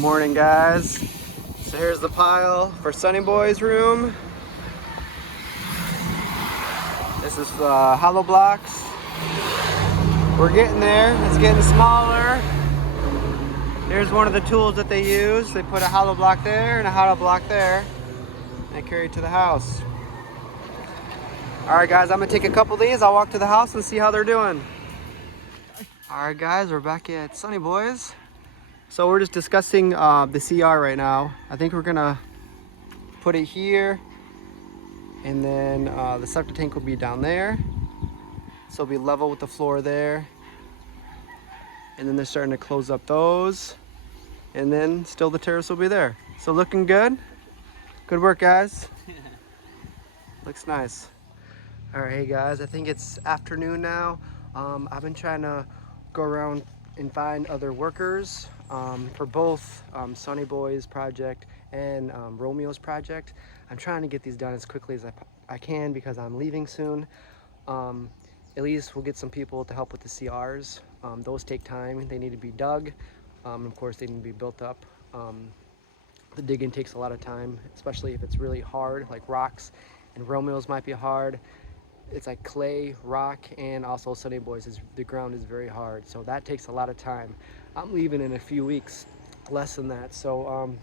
Morning, guys. So here's the pile for Sunny Boy's room. This is hollow blocks. We're getting there. It's getting smaller. Here's one of the tools that they use. They put a hollow block there and a hollow block there. And they carry it to the house. All right, guys, I'm gonna take a couple of these. I'll walk to the house and see how they're doing. All right, guys, we're back at Sunny Boy's. So we're just discussing the CR right now. I think we're gonna put it here, and then the septic tank will be down there. So it'll be level with the floor there. And then they're starting to close up those. And then still the terrace will be there. So looking good. Good work, guys. Looks nice. All right, hey guys, I think it's afternoon now. I've been trying to go around and find other workers for both Sunny Boy's project and Romeo's project. I'm trying to get these done as quickly as I can because I'm leaving soon. At least we'll get some people to help with the CRs. Those take time. They need to be dug. Of course, they need to be built up. The digging takes a lot of time, especially if it's really hard, like rocks. And Romeo's might be hard. It's like clay, rock, and also Sunny Boy's, the ground is very hard. So that takes a lot of time. I'm leaving in a few weeks, less than that. So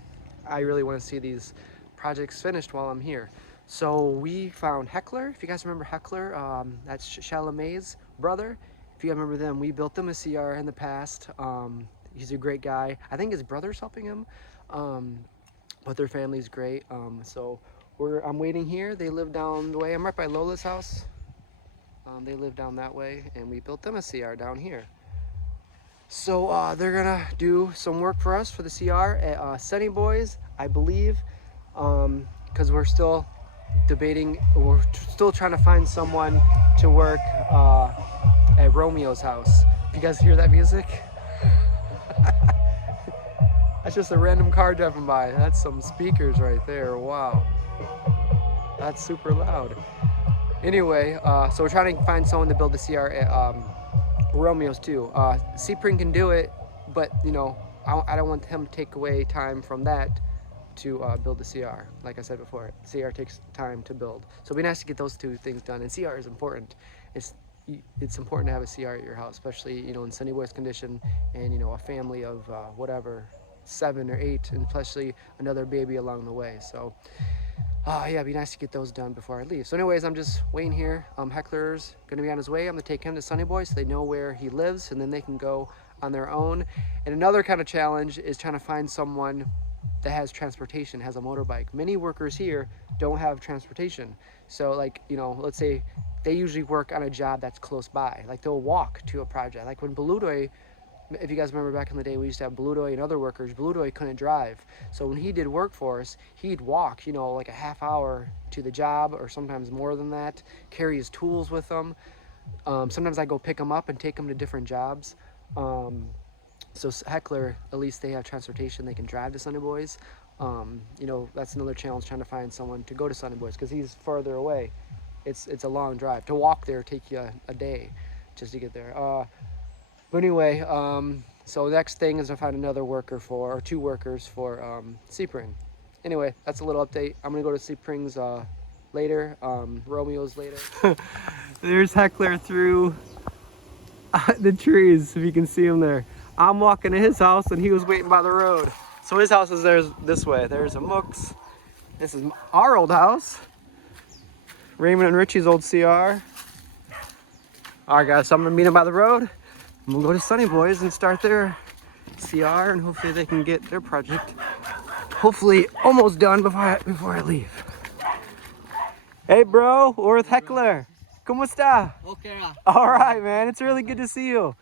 I really want to see these projects finished while I'm here. So we found Heckler. If you guys remember Heckler, that's Chalamet's brother. If you guys remember them, we built them a CR in the past. He's a great guy. I think his brother's helping him, but their family's great. So I'm waiting here. They live down the way. I'm right by Lola's house. They live down that way, and we built them a CR down here. So they're gonna do some work for us for the CR at Sunny Boy's, I believe, because we're still debating. We're still trying to find someone to work at Romeo's house. If you guys hear that music, that's just a random car driving by. That's some speakers right there. Wow, that's super loud. Anyway, so we're trying to find someone to build the CR at Romeo's too. Cykel can do it, but you know, I don't want him to take away time from that to build the CR. Like I said before, CR takes time to build. So it'd be nice to get those two things done. And CR is important. It's important to have a CR at your house, especially, you know, in Sunny Boy's condition, and you know, a family of whatever, 7 or 8, and especially another baby along the way. So yeah, it'd be nice to get those done before I leave. So anyways, I'm just waiting here. Heckler's gonna be on his way. I'm gonna take him to Sunny Boy so they know where he lives, and then they can go on their own. And another kind of challenge is trying to find someone that has transportation, has a motorbike. Many workers here don't have transportation. So like, you know, let's say they usually work on a job that's close by. Like they'll walk to a project. Like when Beludoy, if you guys remember back in the day, we used to have Beludoy and other workers. Beludoy couldn't drive. So when he did work for us, he'd walk, you know, like a half hour to the job, or sometimes more than that, carry his tools with him. Sometimes I go pick him up and take him to different jobs. So Heckler, at least they have transportation. They can drive to Sunny Boy's. You know, that's another challenge, trying to find someone to go to Sunny Boy's because he's farther away. It's a long drive. To walk there take you a day just to get there. But anyway, so the next thing is to find another worker or 2 workers for Cykel. Anyway, that's a little update. I'm gonna go to Cykel's later, Romeo's later. There's Heckler through the trees, if you can see him there. I'm walking to his house and he was waiting by the road. So his house is this way. There's a Mook's. This is our old house. Raymond and Richie's old CR. All right, guys, so I'm gonna meet him by the road. And we'll go to Sunny Boy's and start their CR, and hopefully they can get their project hopefully almost done before I leave. Hey bro, we're with Heckler. ¿Cómo está? Okay. All right, man. It's really good to see you.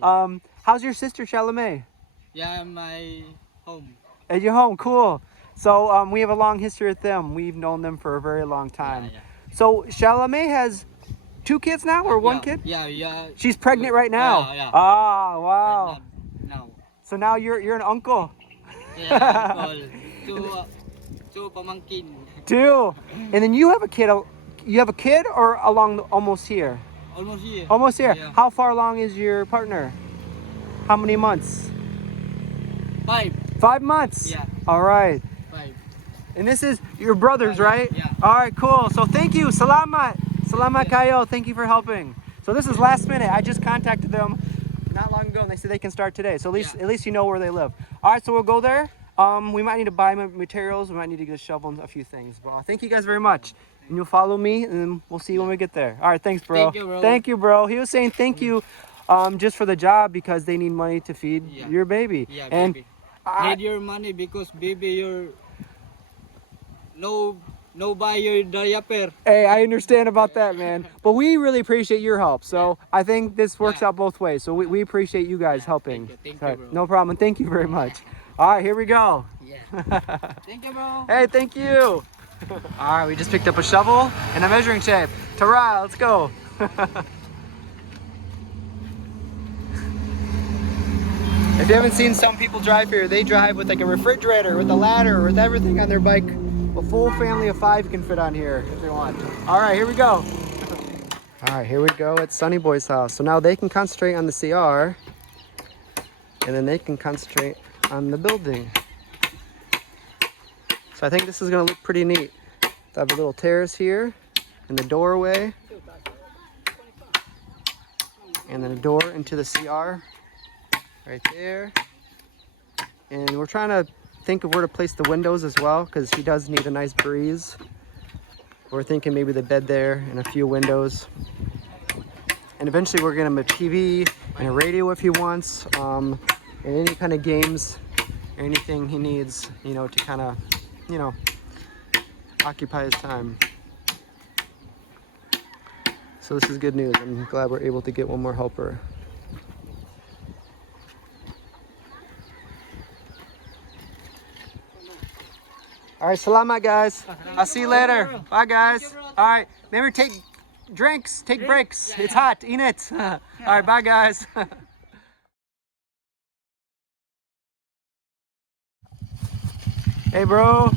How's your sister, Chalamet? Yeah, my home. At your home, cool. So we have a long history with them. We've known them for a very long time. Yeah. So Chalamet has 2 kids now, or 1 kid? Yeah. She's pregnant right now. Yeah. Ah, wow. Now. So now you're an uncle. Yeah, two pamangkin. 2. And then you have a kid. You have a kid, or almost here? Almost here. Almost here. Yeah. How far along is your partner? How many months? 5. 5 months? Yeah. All right. 5. And this is your brothers, right? Yeah. All right, cool. So thank you. Salamat. Salamat kayo. Thank you for helping. So this is last minute. I just contacted them not long ago and they said they can start today. So at least you know where they live. All right, so we'll go there. We might need to buy materials. We might need to get a shovel and a few things. But thank you guys very much. And you'll follow me and then we'll see you when we get there. All right, thanks, bro. Thank you, bro. Thank you, bro. He was saying thank you just for the job because they need money to feed your baby. Yeah, and baby. Need your money because baby you're no buy your diaper. Hey, I understand about that, man. But we really appreciate your help. So I think this works out both ways. So we appreciate you guys helping. Thank you, bro. No problem. Thank you very much. All right, here we go. Yeah. Thank you, bro. Hey, thank you. All right, we just picked up a shovel and a measuring tape. Ta-ra, let's go. If you haven't seen some people drive here, they drive with like a refrigerator, with a ladder, with everything on their bike. A full family of 5 can fit on here if they want. All right, here we go. All right, here we go at Sunny Boy's house. So now they can concentrate on the CR, and then they can concentrate on the building. So I think this is gonna look pretty neat. I have a little terrace here, and the doorway, and then a door into the CR right there. And we're trying to think of where to place the windows as well, because he does need a nice breeze. We're thinking maybe the bed there and a few windows. And eventually we're getting him a TV and a radio if he wants, and any kind of games or anything he needs, you know, to kind of, you know, occupy his time. So this is good news. I'm glad we're able to get one more helper. All right, salamat guys. I'll see you later. Bye guys. All right, remember take drinks, take breaks. It's hot, init. All right, bye guys. Hey bro.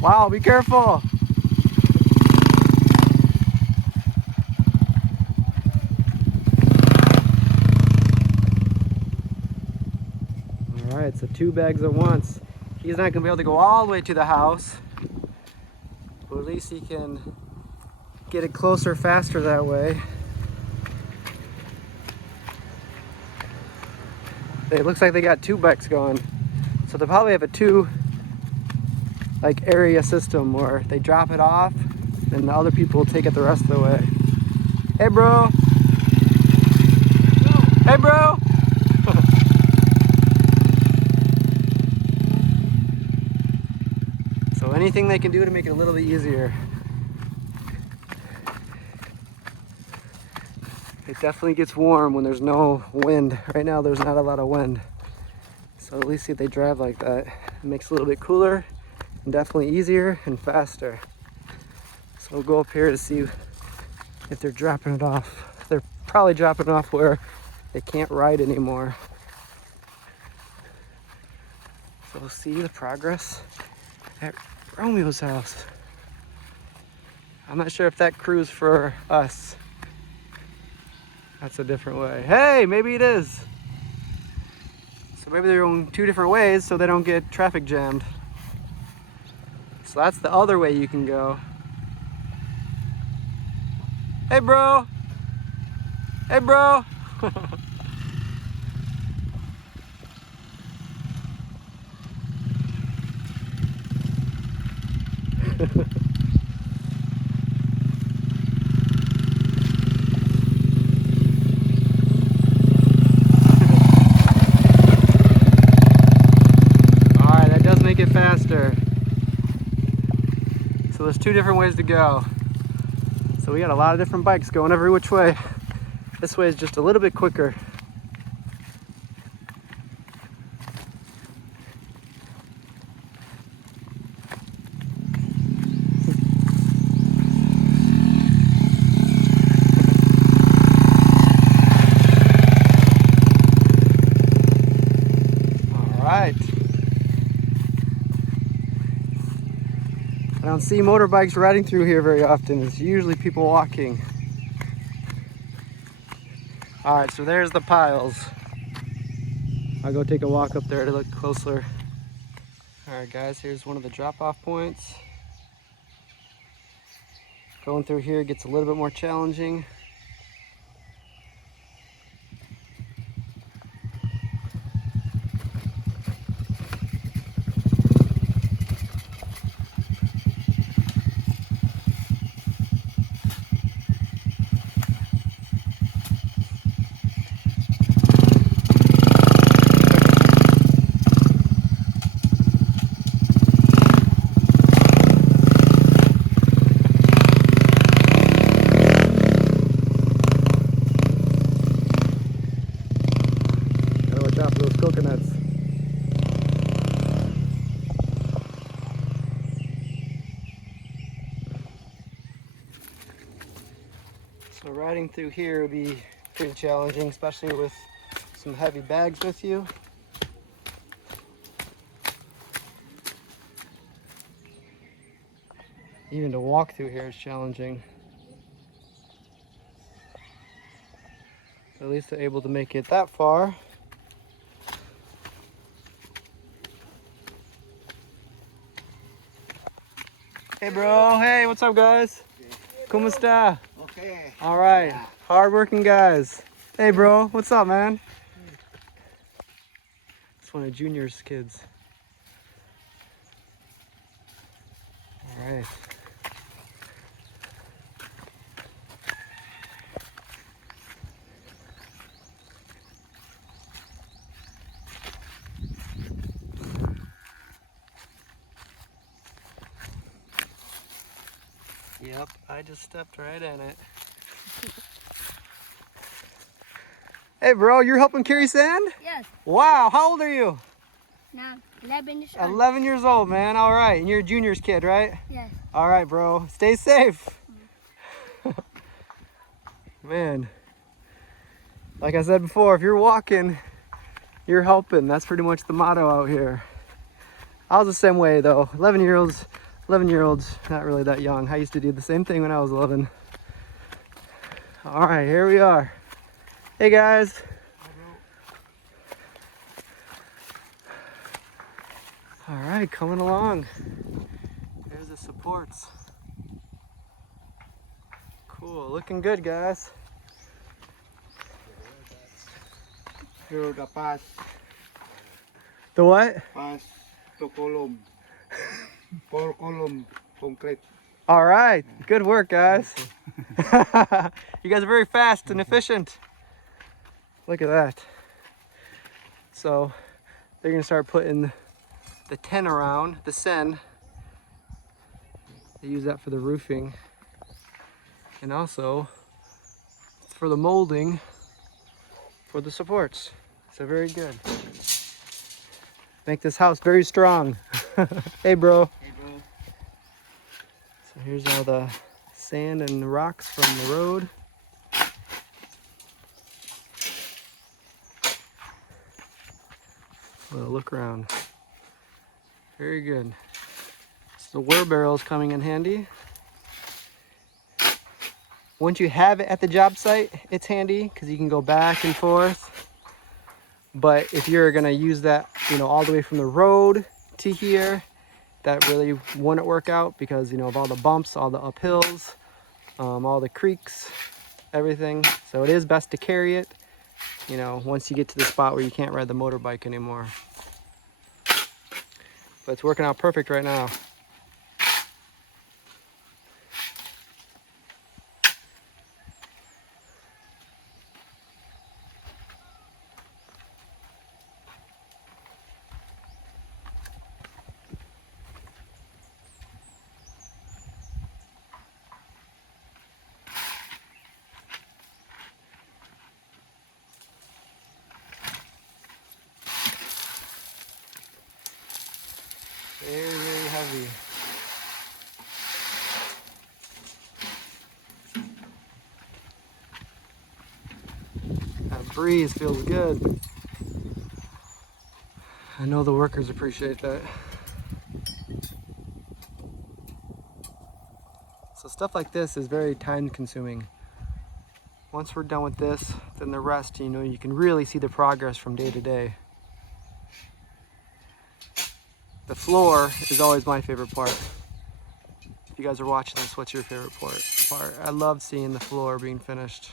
Wow, be careful. All right, so 2 bags at once. He's not gonna be able to go all the way to the house, but at least he can get it closer faster that way. It looks like they got 2 bikes going. So they probably have a 2 like area system where they drop it off and the other people will take it the rest of the way. Hey bro. Hey bro. So anything they can do to make it a little bit easier. It definitely gets warm when there's no wind. Right now there's not a lot of wind. So at least if they drive like that, it makes it a little bit cooler and definitely easier and faster. So we'll go up here to see if they're dropping it off. They're probably dropping it off where they can't ride anymore. So we'll see the progress at Romeo's house. I'm not sure if that crew's for us. That's a different way. Hey, maybe it is. So maybe they're going 2 different ways so they don't get traffic jammed. So that's the other way you can go. Hey bro. Hey bro. Alright, that does make it faster. So there's 2 different ways to go. So we got a lot of different bikes going every which way. This way is just a little bit quicker. I don't see motorbikes riding through here very often. It's usually people walking. All right, so there's the piles. I'll go take a walk up there to look closer. All right, guys, here's one of the drop-off points. Going through here gets a little bit more challenging. Coconuts. So riding through here would be pretty challenging, especially with some heavy bags with you. Even to walk through here is challenging. At least they're able to make it that far. Hey bro, hey, what's up guys? Kumusta? Okay. All right, hard-working guys. Hey bro, what's up man? It's one of Junior's kids. All right. Yep, I just stepped right in it. Hey bro, you're helping carry sand? Yes. Wow, how old are you? Now 11 years old. 11 years old, man. All right, and you're a Junior's kid, right? Yes. All right, bro. Stay safe. Man, like I said before, if you're walking, you're helping. That's pretty much the motto out here. I was the same way though. 11-year-olds, not really that young. I used to do the same thing when I was 11. All right, here we are. Hey guys. All right, coming along. There's the supports. Cool, looking good, guys. Here the pass. The what? Pass to column. 4 column concrete. All right, good work, guys. You guys are very fast and efficient. Look at that. So they're gonna start putting the 10 around, the sen. They use that for the roofing. And also for the molding for the supports. So very good. Make this house very strong. Hey bro. Hey bro. So here's all the sand and rocks from the road. Well, look around. Very good. So the wheelbarrow is coming in handy. Once you have it at the job site, it's handy because you can go back and forth. But if you're gonna use that, you know, all the way from the road to here, that really wouldn't work out because, you know, of all the bumps, all the uphills, all the creeks, everything. So it is best to carry it, you know, once you get to the spot where you can't ride the motorbike anymore. But it's working out perfect right now. Very, very heavy. That breeze feels good. I know the workers appreciate that. So stuff like this is very time consuming. Once we're done with this, then the rest, you know, you can really see the progress from day to day. The floor is always my favorite part. If you guys are watching this, what's your favorite part? I love seeing the floor being finished.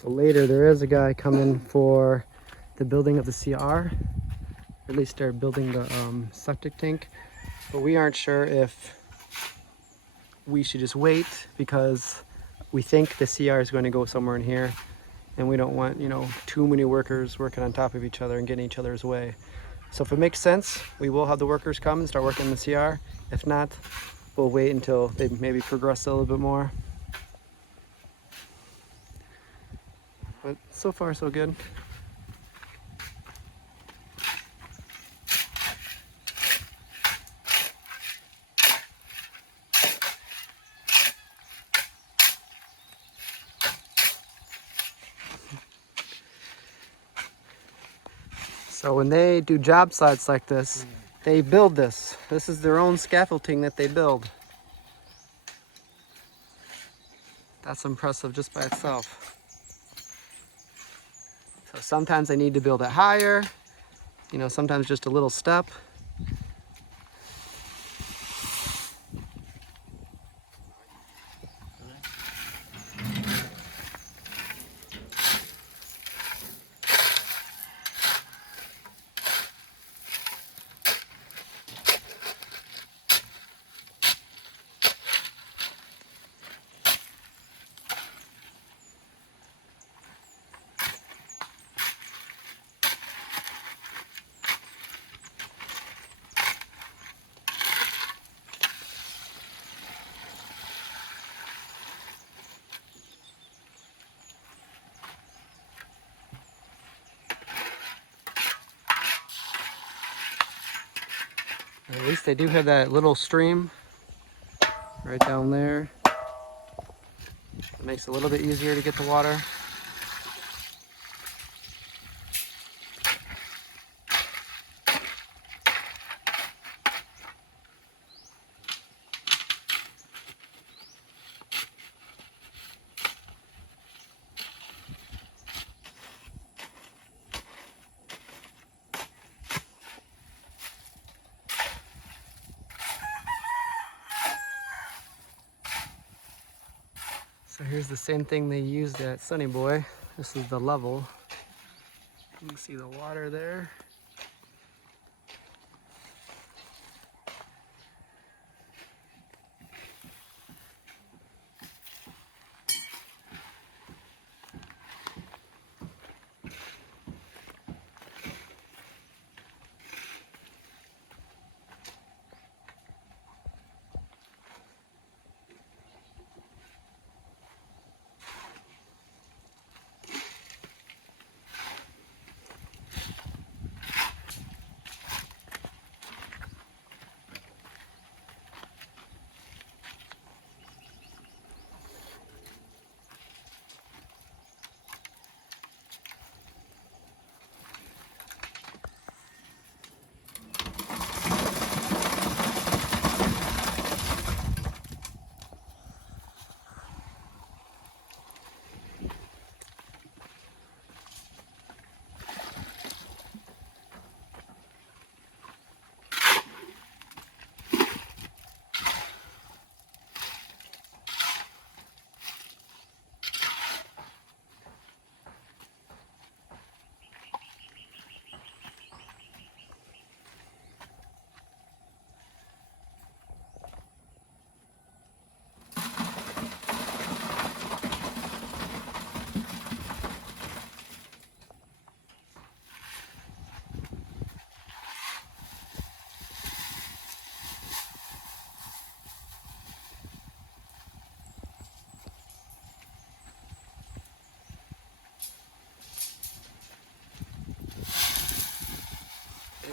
So later there is a guy coming for the building of the CR. At least they're building the septic tank. But we aren't sure if we should just wait because we think the CR is going to go somewhere in here. And we don't want, you know, too many workers working on top of each other and getting each other's way. So if it makes sense, we will have the workers come and start working in the CR. If not, we'll wait until they maybe progress a little bit more. But so far, so good. So when they do job sites like this, they build this. This is their own scaffolding that they build. That's impressive just by itself. So sometimes they need to build it higher, you know, sometimes just a little step. At least they do have that little stream right down there. It makes it a little bit easier to get the water. So here's the same thing they used at Sunny Boy. This is the level. You can see the water there.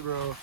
bro.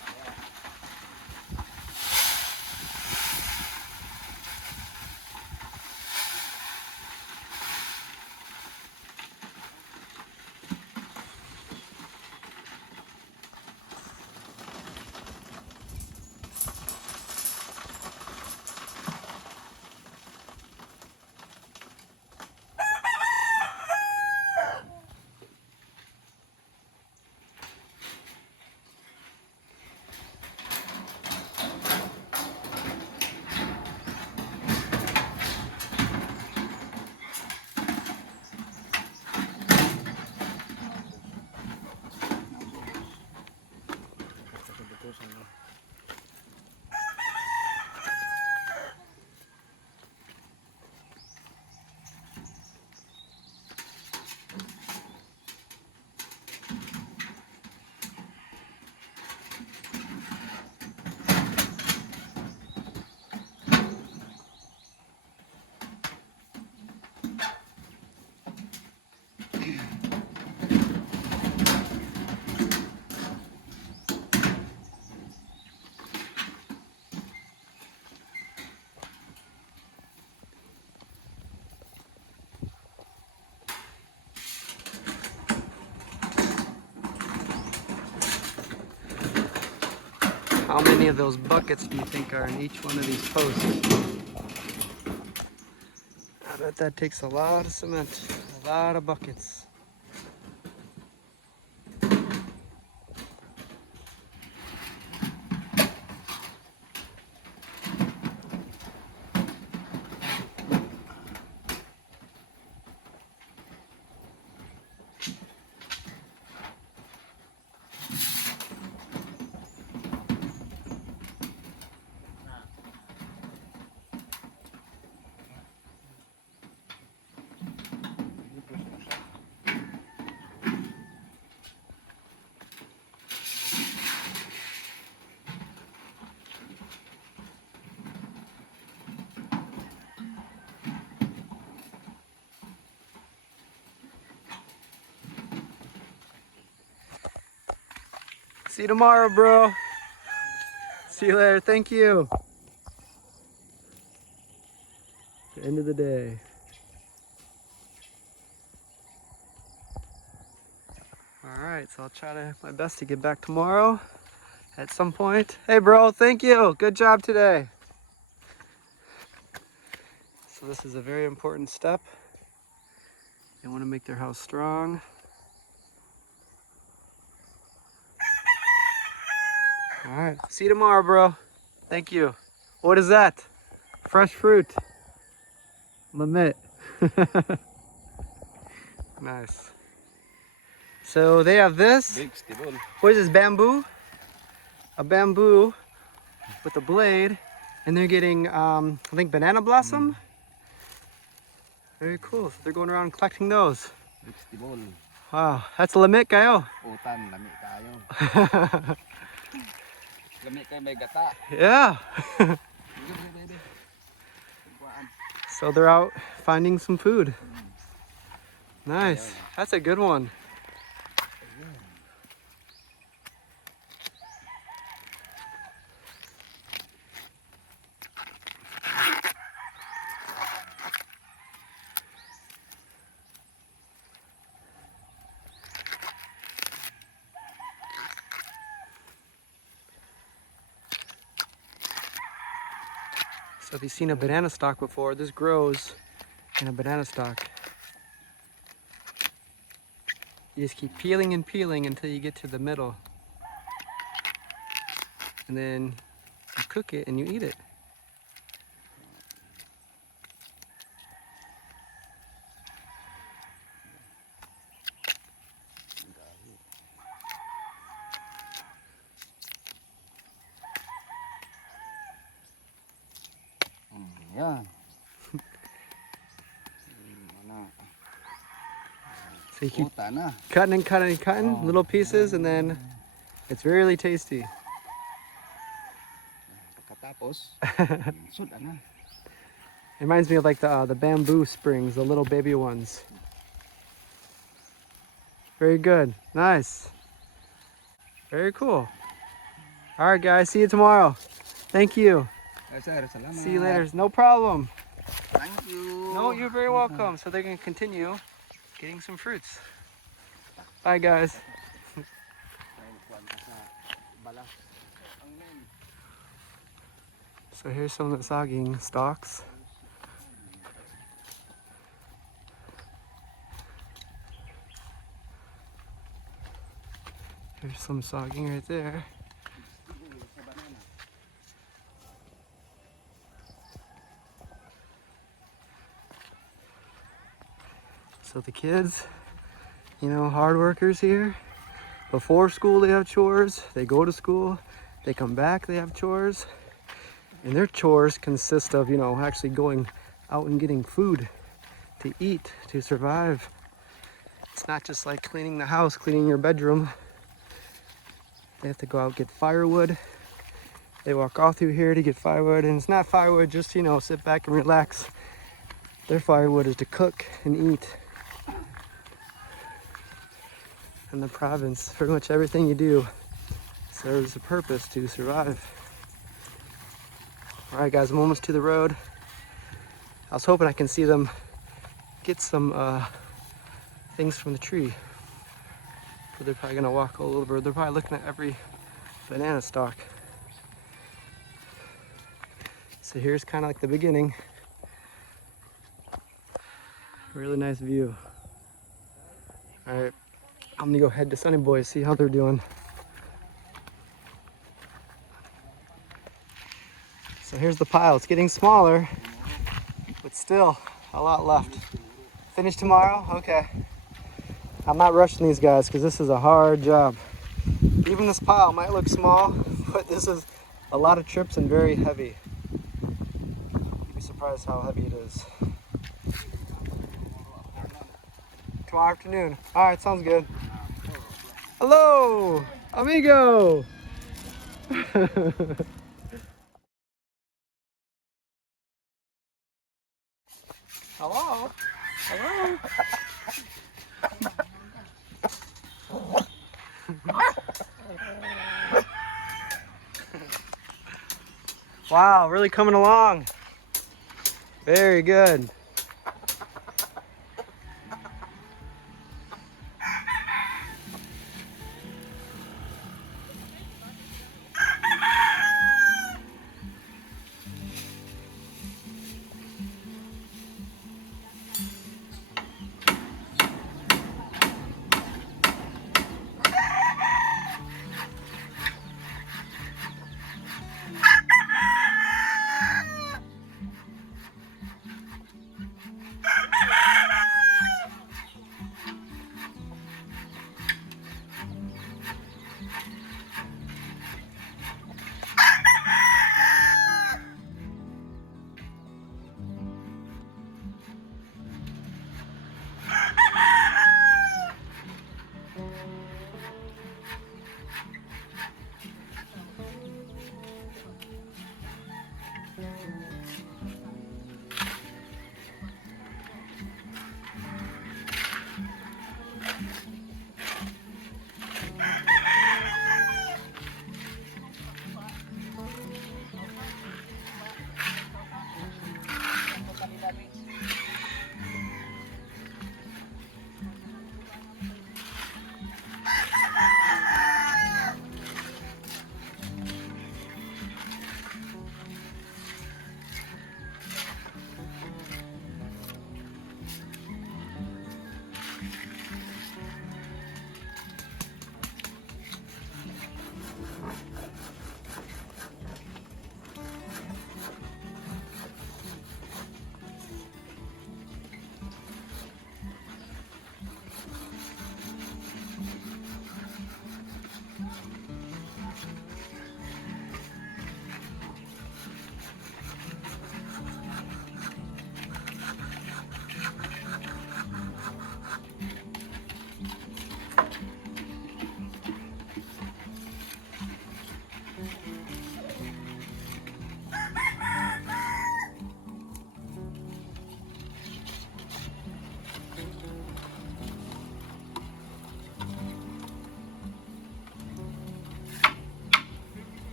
How many of those buckets do you think are in each one of these posts? I bet that takes a lot of cement, a lot of buckets. See you tomorrow, bro. See you later. Thank you. The end of the day. All right, so I'll try my best to get back tomorrow at some point. Hey, bro, thank you. Good job today. So this is a very important step. They want to make their house strong. All right, see you tomorrow, bro. Thank you. What is that? Fresh fruit. Limit. Nice. So they have this. What is this, bamboo? A bamboo with a blade, and they're getting, I think, banana blossom. Very cool. So they're going around collecting those. Wow, that's limit kayo. Yeah. So they're out finding some food. Nice. That's a good one. So if you've seen a banana stalk before, this grows in a banana stalk. You just keep peeling and peeling until you get to the middle. And then you cook it and you eat it. Yeah. So you keep cutting and cutting and cutting little pieces, and then it's really tasty. It reminds me of like the bamboo springs, the little baby ones. Very good. Nice. Very cool. All right, guys. See you tomorrow. Thank you. Yes, sir. Salamat. See you later. No problem. Thank you. No, you're very welcome. So they're going to continue getting some fruits. Bye, guys. So here's some of the saging stalks. There's some saging right there. So the kids, you know, hard workers here. Before school they have chores, they go to school, they come back, they have chores. And their chores consist of, you know, actually going out and getting food to eat, to survive. It's not just like cleaning the house, cleaning your bedroom. They have to go out get firewood. They walk all through here to get firewood, and it's not firewood just, you know, sit back and relax. Their firewood is to cook and eat. In the province, pretty much everything you do serves a purpose to survive. All right, guys, I'm almost to the road. I was hoping I can see them get some things from the tree. But they're probably gonna walk all over. They're probably looking at every banana stalk. So here's kind of like the beginning. Really nice view. All right, I'm gonna go head to Sunny Boy, see how they're doing. So here's the pile. It's getting smaller, but still a lot left. Finish tomorrow? Okay. I'm not rushing these guys because this is a hard job. Even this pile might look small, but this is a lot of trips and very heavy. You'd be surprised how heavy it is. Tomorrow afternoon. All right, sounds good. Hello, amigo. Hello. Hello. Wow, really coming along. Very good.